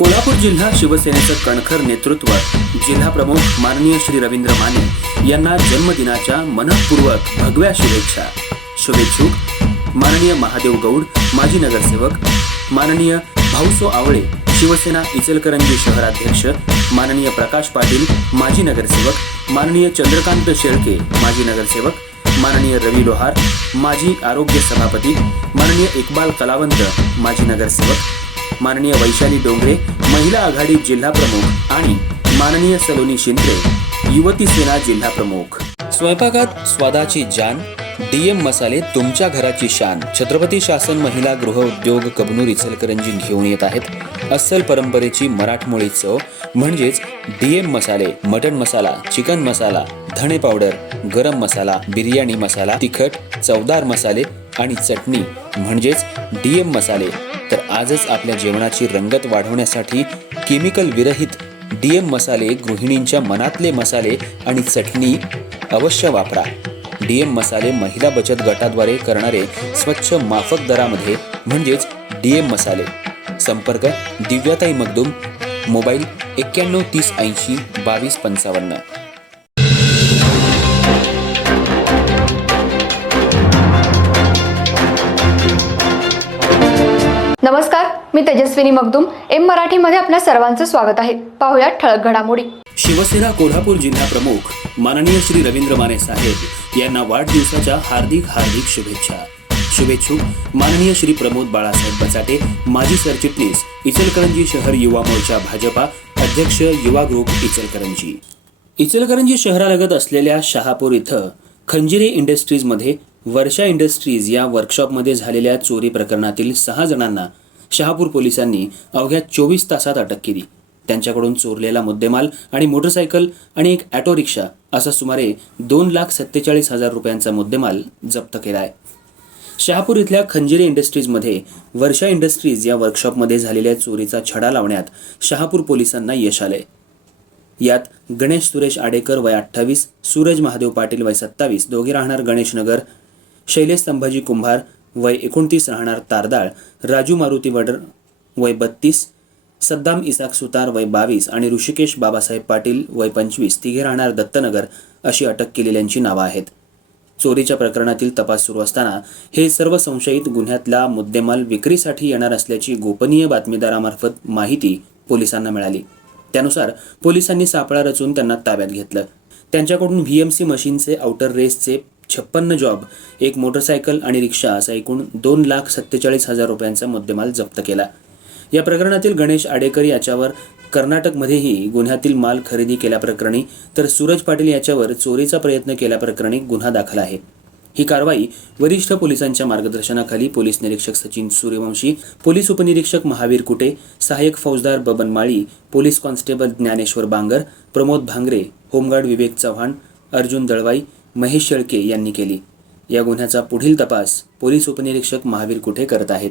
कोल्हापूर जिल्हा शिवसेनेचं कणखर नेतृत्व जिल्हा प्रमुख माननीय श्री रवींद्र माने यांना जन्मदिनाच्या मनपूर्वक भगव्या शुभेच्छा. शुभेच्छुक माननीय महादेव गौड माजी नगरसेवक माननीय भाऊसो आवळे शिवसेना इचलकरंजी शहराध्यक्ष माननीय प्रकाश पाटील माजी नगरसेवक माननीय चंद्रकांत शेळके माजी नगरसेवक माननीय रवी लोहार माजी आरोग्य सभापती माननीय इक्बाल कलावंत माजी नगरसेवक माननीय वैशाली डोंगरे महिला आघाडी जिल्हा प्रमुख आणि माननीय सलोनी शिंदे युवती सेना जिल्हा प्रमुख. स्वयंपाकात स्वादाची जान डीएम मसाले तुमच्या घराची शान. छत्रपती शासन महिला गृह उद्योग कबनूर इचलकरंजी घेऊन येत आहेत. अस्सल परंपरेची मराठमोळी चव म्हणजेच डीएम मसाले मटन मसाला चिकन मसाला धणे पावडर गरम मसाला बिर्याणी मसाला तिखट चवदार मसाले आणि चटणी म्हणजेच डीएम मसाले. तर आजच आपल्या जेवणाची रंगत वाढवण्यासाठी केमिकल विरहित डीएम मसाले गृहिणींच्या मनातले मसाले आणि चटणी अवश्य वापरा. डीएम मसाले महिला बचत गटाद्वारे करणारे स्वच्छ माफक दरामध्ये म्हणजेच डीएम मसाले. संपर्क दिव्याताई मगदूम मोबाईल एक्क्याण्णव तीस ऐंशी बावीस पंचावन्न. मी तेजस्विनी मगदुम एम मराठीमध्ये आपल्या सर्वांचं स्वागत आहे. पाहुयात ठळक घडामोडी. शिवसेना कोल्हापूर जिल्हा प्रमुख माननीय श्री रवींद्र माने साहेब यांना वाढदिवसाच्या हार्दिक हार्दिक शुभेच्छा. शुभेच्छुक माननीय श्री प्रमोद बाळासाहेब बचाटे माजी सरचिटणीस इचलकरंजी शहर युवा मोर्चा भाजपा अध्यक्ष युवा ग्रुप इचलकरंजी. इचलकरंजी शहरालगत असलेल्या शहापूर इथं खंजिरे इंडस्ट्रीजमध्ये वर्षा इंडस्ट्रीज या वर्कशॉपमध्ये झालेल्या चोरी प्रकरणातील सहा जणांना शहापूर पोलिसांनी अवघ्या चोवीस तासात अटक केली. त्यांच्याकडून चोरलेला मुद्देमाल आणि मोटरसायकल आणि एक ॲटो रिक्षा असा सुमारे दोन लाख सत्तेचाळीस हजार रुपयांचा मुद्देमाल जप्त केला आहे शहापूर इथल्या खंजिरे इंडस्ट्रीजमध्ये वर्षा इंडस्ट्रीज या वर्कशॉपमध्ये झालेल्या चोरीचा छडा लावण्यात शहापूर पोलिसांना यश आलंय. यात गणेश सुरेश आडेकर वय अठ्ठावीस सूरज महादेव पाटील वय सत्तावीस दोघे राहणार गणेशनगर शैलेश संभाजी कुंभार वय एकोणतीस राहणार तारदाळ राजू मारुती वडर वय बत्तीस सद्दाम इसाक सुतार वय बावीस आणि ऋषिकेश बाबासाहेब पाटील वय पंचवीस. तिघे राहणार दत्तनगर अशी अटक केलेल्यांची नावं आहेत. चोरीच्या प्रकरणातील तपास सुरू असताना हे सर्व संशयित गुन्ह्यातला मुद्देमाल विक्रीसाठी येणार असल्याची गोपनीय बातमीदारामार्फत माहिती पोलिसांना मिळाली. त्यानुसार पोलिसांनी सापळा रचून त्यांना ताब्यात घेतलं. त्यांच्याकडून व्ही एम सी मशीनचे आउटर रेसचे छप्पन्न जॉब एक मोटरसायकल आणि रिक्षा असा एकूण दोन लाख सत्तेचाळीस हजार रुपयांचा मुद्देमाल जप्त केला. या प्रकरणातील गणेश आडेकर याच्यावर कर्नाटकमध्येही गुन्ह्यातील माल खरेदी केल्याप्रकरणी तर सूरज पाटील याच्यावर चोरीचा प्रयत्न केल्याप्रकरणी गुन्हा दाखल आहे. ही कारवाई वरिष्ठ पोलिसांच्या मार्गदर्शनाखाली पोलीस निरीक्षक सचिन सूर्यवंशी पोलीस उपनिरीक्षक महावीर कुटे सहाय्यक फौजदार Baban Mali police constable Dnyaneshwar Bangar Pramod Bhangare home guard Vivek Chavan Arjun Dalvai Mahesh Shelke यांनी केली. या गुन्ह्याचा पुढील तपास पोलीस उपनिरीक्षक महावीर कुठे करत आहेत?